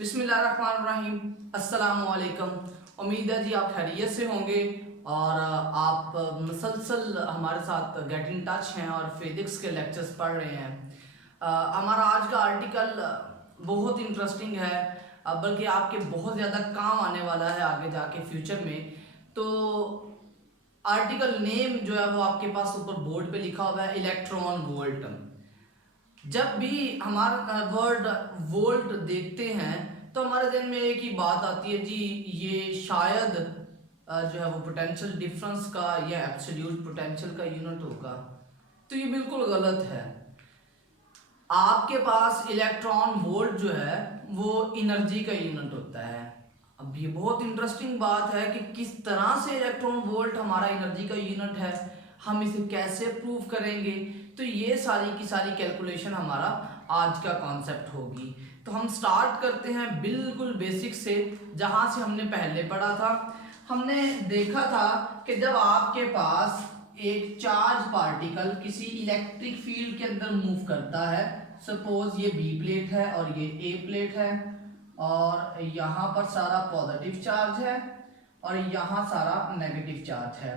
बिस्मिल्लाहिर्रहमानिर्रहीम। अस्सलामुअलैकुम। उम्मीद है जी आप खैरियत से होंगे और आप मुसलसल हमारे साथ गेट इन टच हैं और फिजिक्स के लेक्चर्स पढ़ रहे हैं। हमारा आज का आर्टिकल बहुत इंटरेस्टिंग है, बल्कि आपके बहुत ज़्यादा काम आने वाला है आगे जाके फ्यूचर में। तो आर्टिकल नेम जो है वो आपके पास ऊपर बोर्ड पे लिखा हुआ है, इलेक्ट्रॉन वोल्ट। जब भी हमारा वर्ड वोल्ट देखते हैं तो हमारे दिल में एक ही बात आती है जी, ये शायद जो है वो पोटेंशियल डिफरेंस का या एब्सोल्यूट पोटेंशियल का यूनिट होगा। तो ये बिल्कुल गलत है। आपके पास इलेक्ट्रॉन वोल्ट जो है वो एनर्जी का यूनिट होता है। अब ये बहुत इंटरेस्टिंग बात है कि किस तरह से इलेक्ट्रॉन वोल्ट हमारा एनर्जी का यूनिट है, हम इसे कैसे प्रूव करेंगे। तो ये सारी की सारी कैलकुलेशन हमारा आज का कॉन्सेप्ट होगी। तो हम स्टार्ट करते हैं बिल्कुल बेसिक से, जहां से हमने पहले पढ़ा था। हमने देखा था कि जब आपके पास एक चार्ज पार्टिकल किसी इलेक्ट्रिक फील्ड के अंदर मूव करता है, सपोज ये बी प्लेट है और ये ए प्लेट है, और यहाँ पर सारा पॉजिटिव चार्ज है और यहाँ सारा नेगेटिव चार्ज है।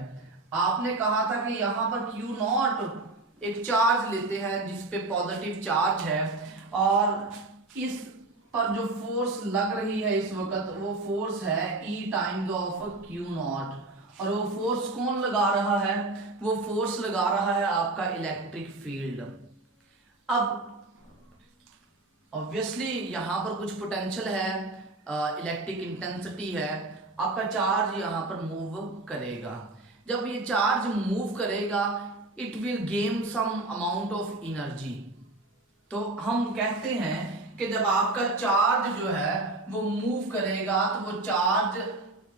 आपने कहा था कि यहाँ पर क्यू नॉट एक चार्ज लेते हैं जिस पे पॉजिटिव चार्ज है, और इस पर जो फोर्स लग रही है इस वक्त वो फोर्स है E times of Q not. और वो फोर्स कौन लगा रहा है? वो फोर्स लगा रहा है आपका इलेक्ट्रिक फील्ड। अब ऑब्वियसली यहाँ पर कुछ पोटेंशियल है, इलेक्ट्रिक इंटेंसिटी है, आपका चार्ज यहाँ पर मूव करेगा। जब ये चार्ज मूव करेगा it will gain some amount of energy. तो हम कहते हैं कि जब आपका चार्ज जो है वो मूव करेगा तो वो चार्ज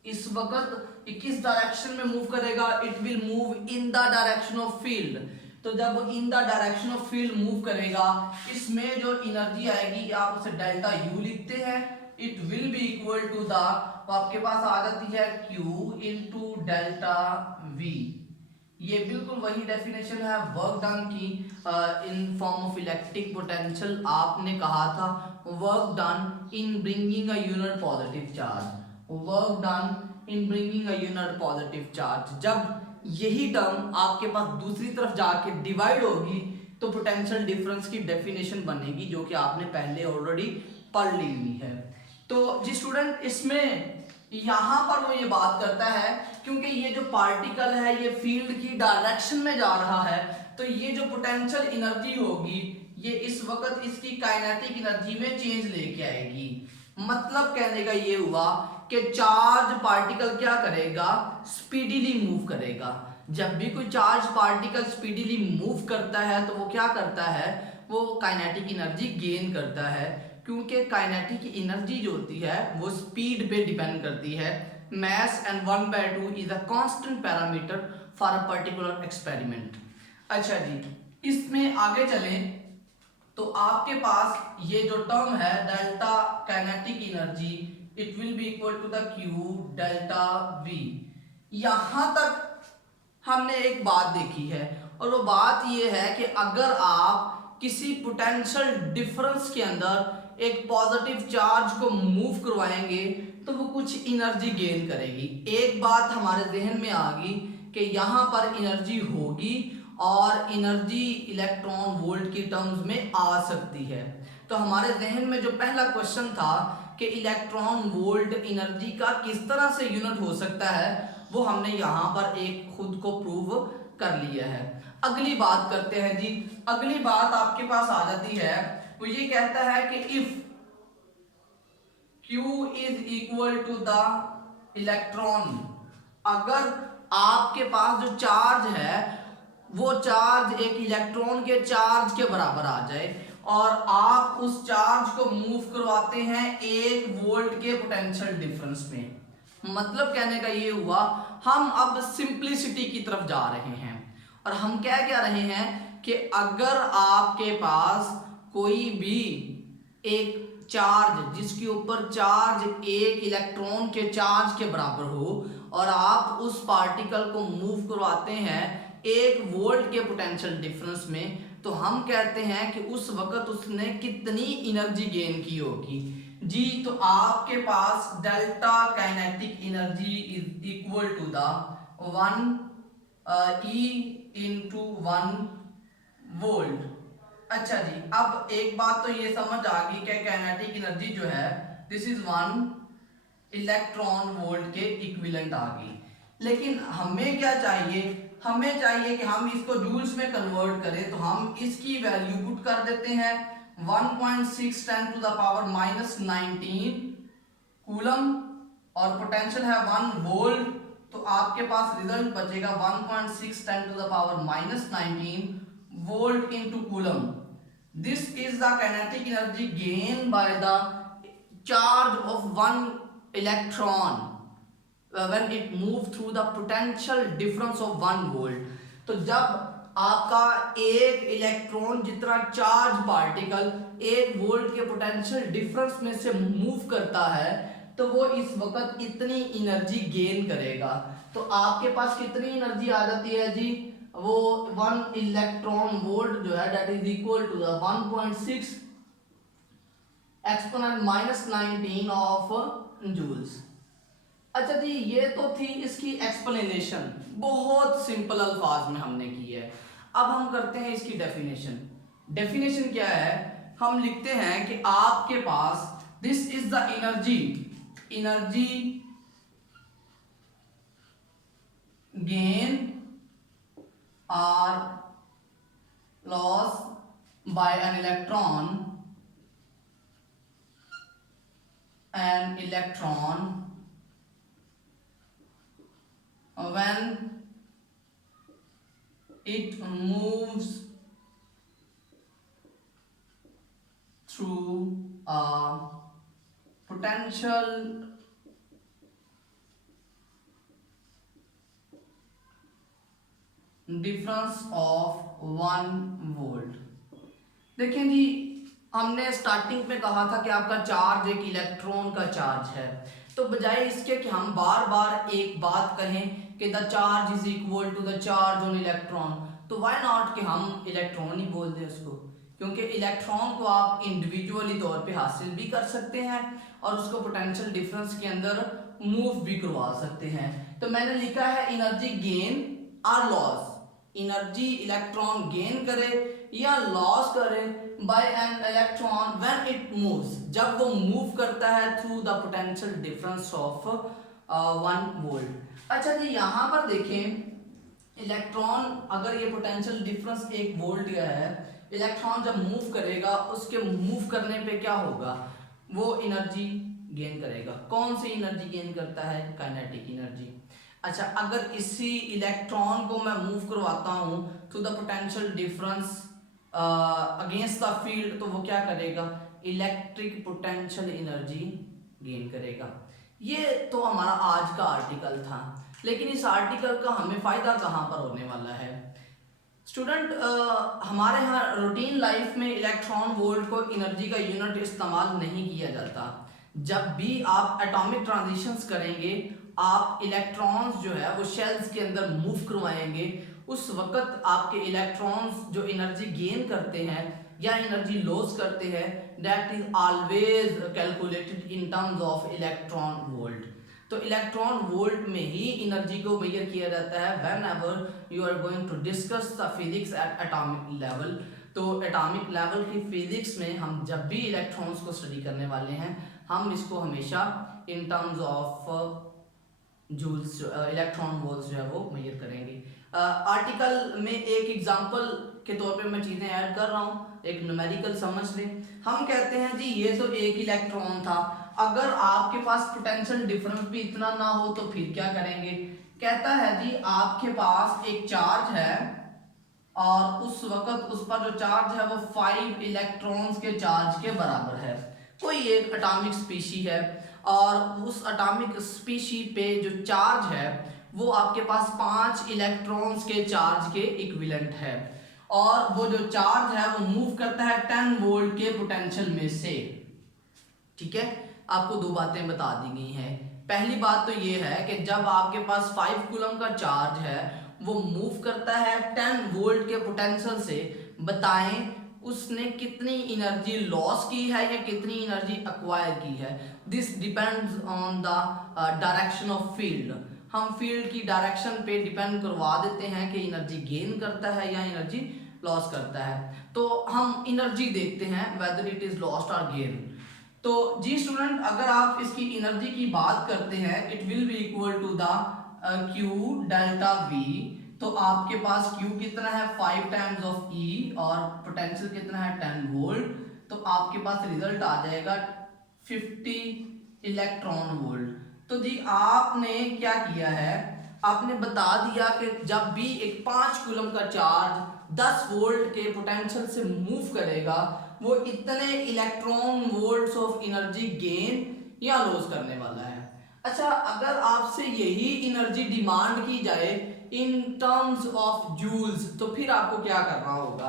इस वक्त किस डायरेक्शन में मूव करेगा? It will move in the direction of field. तो जब वो in the direction of field move करेगा, इसमें जो एनर्जी आएगी आप उसे डेल्टा यू लिखते हैं। It will be equal to the, तो आपके पास आ जाती है Q इंटू डेल्टा V। ये बिल्कुल वही डेफिनेशन है वर्क डन की in form of electric potential. आपने कहा था work done in bringing a unit positive charge, work done in bringing a unit positive charge. जब यही टर्म आपके पास दूसरी तरफ जाके डिवाइड होगी तो पोटेंशियल डिफरेंस की डेफिनेशन बनेगी, जो कि आपने पहले ऑलरेडी पढ़ ली हुई है। तो जी स्टूडेंट, इसमें यहाँ पर वो ये बात करता है क्योंकि ये जो पार्टिकल है ये फील्ड की डायरेक्शन में जा रहा है, तो ये जो पोटेंशियल एनर्जी होगी ये इस वक्त इसकी काइनेटिक एनर्जी में चेंज लेके आएगी। मतलब कहने का ये हुआ कि चार्ज पार्टिकल क्या करेगा? स्पीडीली मूव करेगा। जब भी कोई चार्ज पार्टिकल स्पीडीली मूव करता है तो वो क्या करता है? वो काइनेटिक एनर्जी गेन करता है, क्योंकि काइनेटिक एनर्जी जो होती है वो स्पीड पे डिपेंड करती है। mass and 1/2 is a constant parameter for a particular experiment। अच्छा जी, इसमें आगे चलें तो आपके पास ये जो टर्म है delta kinetic energy, it will be equal to the Q delta V। यहां तक हमने एक बात देखी है, और वो बात ये है कि अगर आप किसी पोटेंशियल डिफरेंस के अंदर एक पॉजिटिव चार्ज को मूव करवाएंगे तो वो कुछ एनर्जी गेन करेगी। एक बात हमारे जहन में आ गई कि यहाँ पर एनर्जी होगी और एनर्जी इलेक्ट्रॉन वोल्ट की टर्म्स में आ सकती है। तो हमारे जहन में जो पहला क्वेश्चन था कि इलेक्ट्रॉन वोल्ट एनर्जी का किस तरह से यूनिट हो सकता है, वो हमने यहाँ पर एक खुद को प्रूव कर लिया है। अगली बात करते हैं जी। अगली बात आपके पास आ जाती है, वो ये कहता है कि if Q is equal to the electron, अगर आपके पास जो चार्ज है वो चार्ज एक इलेक्ट्रॉन के चार्ज के बराबर आ जाए और आप उस चार्ज को मूव करवाते हैं 1 वोल्ट के पोटेंशियल डिफरेंस में। मतलब कहने का ये हुआ, हम अब सिंप्लिसिटी की तरफ जा रहे हैं और हम क्या रहे हैं कि अगर आपके पास कोई भी एक चार्ज जिसके ऊपर चार्ज एक इलेक्ट्रॉन के चार्ज के बराबर हो और आप उस पार्टिकल को मूव करवाते हैं 1 वोल्ट के पोटेंशियल डिफरेंस में, तो हम कहते हैं कि उस वक्त उसने कितनी एनर्जी गेन की होगी जी। तो आपके पास delta kinetic energy is equal to the 1 E into 1 volt. अच्छा जी, अब एक बात तो ये समझ आ गई कि काइनेटिक एनर्जी जो है दिस इज 1 इलेक्ट्रॉन वोल्ट के इक्विवेलेंट आ गई। लेकिन हमें क्या चाहिए, हमें चाहिए कि हम इसको जूल्स में कन्वर्ट करें। तो हम इसकी वैल्यू पुट कर देते हैं 1.6 10 टू द पावर -19 कूलम और पोटेंशियल है 1 वोल्ट। तो आपके पास रिजल्ट बचेगा 1.6 10 to the power -19 volt into coulomb. This is the kinetic energy gain by the charge of one electron when it move through the potential difference of 1 volt। तो जब आपका एक electron जितना charge particle 1 volt के potential difference में से move करता है तो वो इस वक्त इतनी एनर्जी गेन करेगा। तो आपके पास कितनी एनर्जी आ जाती है जी, वो 1 इलेक्ट्रॉन वोल्ट जो है that is equal to the 1.6 exponent -19 of joules. अच्छा जी, ये तो थी इसकी एक्सप्लेनेशन, बहुत सिंपल अल्फाज में हमने की है। अब हम करते हैं इसकी डेफिनेशन। डेफिनेशन क्या है, हम लिखते हैं कि आपके पास this is the energy gain or loss by an electron when it moves through a potential difference of 1 volt। देखिए जी, हमने स्टार्टिंग में कहा था कि आपका चार्ज एक इलेक्ट्रॉन का चार्ज है। तो बजाय इसके कि हम बार बार एक बात कहें कि the charge is equal to the charge on electron, तो व्हाई नॉट कि हम इलेक्ट्रॉन ही बोल दें उसको, क्योंकि इलेक्ट्रॉन को आप इंडिविजुअली तौर पे हासिल भी कर सकते हैं और उसको पोटेंशियल डिफरेंस के अंदर मूव भी करवा सकते हैं। तो मैंने लिखा है एनर्जी गेन और लॉस। एनर्जी इलेक्ट्रॉन गेन करे या लॉस करे by an electron when it moves, जब वो मूव करता है through the potential difference of 1 volt. अच्छा जी, यहाँ पर देखें इलेक्ट्रॉन, अगर ये पोटेंशियल डिफरेंस 1 वोल्ट का है, इलेक्ट्रॉन जब मूव करेगा उसके मूव करने पे क्या होगा, वो एनर्जी गेन करेगा। कौन सी एनर्जी गेन करता है, काइनेटिक एनर्जी। अच्छा, अगर इसी इलेक्ट्रॉन को मैं मूव करवाता हूँ to the potential difference against the field, तो वो क्या करेगा, इलेक्ट्रिक पोटेंशियल एनर्जी गेन करेगा। ये तो हमारा आज का आर्टिकल था, लेकिन इस आर्टिकल का हमें फायदा कहाँ पर होने वाला है स्टूडेंट। हमारे यहाँ रूटीन लाइफ में इलेक्ट्रॉन वोल्ट को एनर्जी का यूनिट इस्तेमाल नहीं किया जाता। जब भी आप एटॉमिक ट्रांजिशंस करेंगे, आप इलेक्ट्रॉन्स जो है वो शेल्स के अंदर मूव करवाएंगे, उस वक्त आपके इलेक्ट्रॉन्स जो एनर्जी गेन करते हैं या एनर्जी लॉस करते हैं, that is always calculated in terms of electron volt. तो इलेक्ट्रॉन वोल्ट में ही एनर्जी को मेजर किया जाता है whenever you are going to discuss the physics at atomic level. तो एटॉमिक लेवल की फिजिक्स में हम जब भी इलेक्ट्रॉन्स को स्टडी करने वाले हैं, हम इसको हमेशा in terms of joules electron volts जो है वो मेजर करेंगे। आर्टिकल में एक एग्जांपल के तौर पे मैं चीज़ें ऐड कर रहा हूँ, एक न्यूमेरिकल समझ लें। हम कहते हैं जी ये तो एक इलेक्ट्रॉन था, अगर आपके पास पोटेंशियल डिफरेंस भी इतना ना हो तो फिर क्या करेंगे। कहता है जी आपके पास एक चार्ज है और उस वक्त उस पर जो चार्ज है वो 5 इलेक्ट्रॉन्स के चार्ज के बराबर है। कोई एक एटॉमिक स्पीशी है और उस एटॉमिक स्पीशी पे जो चार्ज है वो आपके पास 5 इलेक्ट्रॉन्स के चार्ज के इक्विवेलेंट है, और वो जो चार्ज है वो मूव करता है 10 वोल्ट के पोटेंशियल में से। ठीक है, आपको दो बातें बता दी गई हैं। पहली बात तो ये है कि जब आपके पास 5 कूलम का चार्ज है वो मूव करता है 10 वोल्ट के पोटेंशियल से, बताएं उसने कितनी एनर्जी लॉस की है या कितनी एनर्जी एक्वायर की है। This depends on the direction of field. हम फील्ड की डायरेक्शन पे डिपेंड करवा देते हैं कि एनर्जी गेन करता है या एनर्जी लॉस करता है। तो हम एनर्जी देखते हैं वेदर इट इज लॉस्ट और गेन। तो जी स्टूडेंट, अगर आप इसकी एनर्जी की बात करते हैं, it will be equal to the Q delta V। तो आपके पास Q कितना है 5 टाइम्स ऑफ E और पोटेंशियल कितना है 10 वोल्ट। तो आपके पास रिजल्ट आ जाएगा 50 इलेक्ट्रॉन वोल्ट। तो जी आपने क्या किया है, आपने बता दिया कि जब भी एक 5 कूलम का चार्ज 10 वोल्ट के पोटेंशियल से मूव करेगा, वो इतने electron volts of energy gain या लॉस करने वाला है। अच्छा, अगर आपसे यही एनर्जी डिमांड की जाए इन टर्म्स ऑफ जूल्स, तो फिर आपको क्या करना होगा?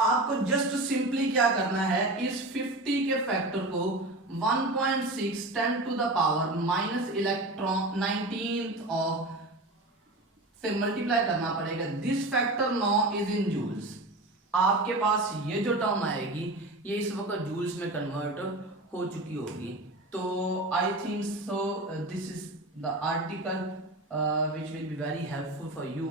आपको जस्ट सिंपली क्या करना है, इस 50 के फैक्टर को 1.6 10 to the power minus electron 19 of से मल्टीप्लाई करना पड़ेगा। This factor now is in joules. आपके पास ये जो टर्म आएगी ये इस वक्त जूल्स में कन्वर्ट हो चुकी होगी। तो I think so this is the article which will be very helpful for you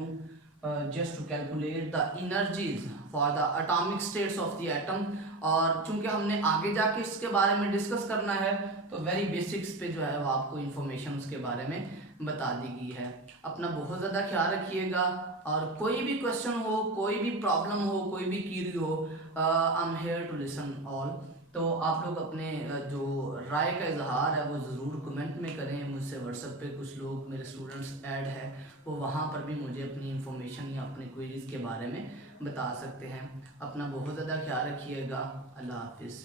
just to calculate the energies for the atomic states of the atom। और चूंकि हमने आगे जाके इसके बारे में डिस्कस करना है, तो वेरी बेसिक्स पे जो है वो आपको इंफॉर्मेशन उसके बारे में बता दी गई है। अपना बहुत ज़्यादा ख्याल रखिएगा, और कोई भी क्वेश्चन हो, कोई भी प्रॉब्लम हो, कोई भी क्वेरी हो, I am here to listen all. तो आप लोग अपने जो राय का इजहार है वो ज़रूर कमेंट में करें। मुझसे व्हाट्सएप पे कुछ लोग मेरे स्टूडेंट्स ऐड हैं, वो वहाँ पर भी मुझे अपनी इंफॉर्मेशन या अपने क्वेरीज़ के बारे में बता सकते हैं। अपना बहुत ज़्यादा ख्याल रखिएगा। अल्लाह हाफिज़।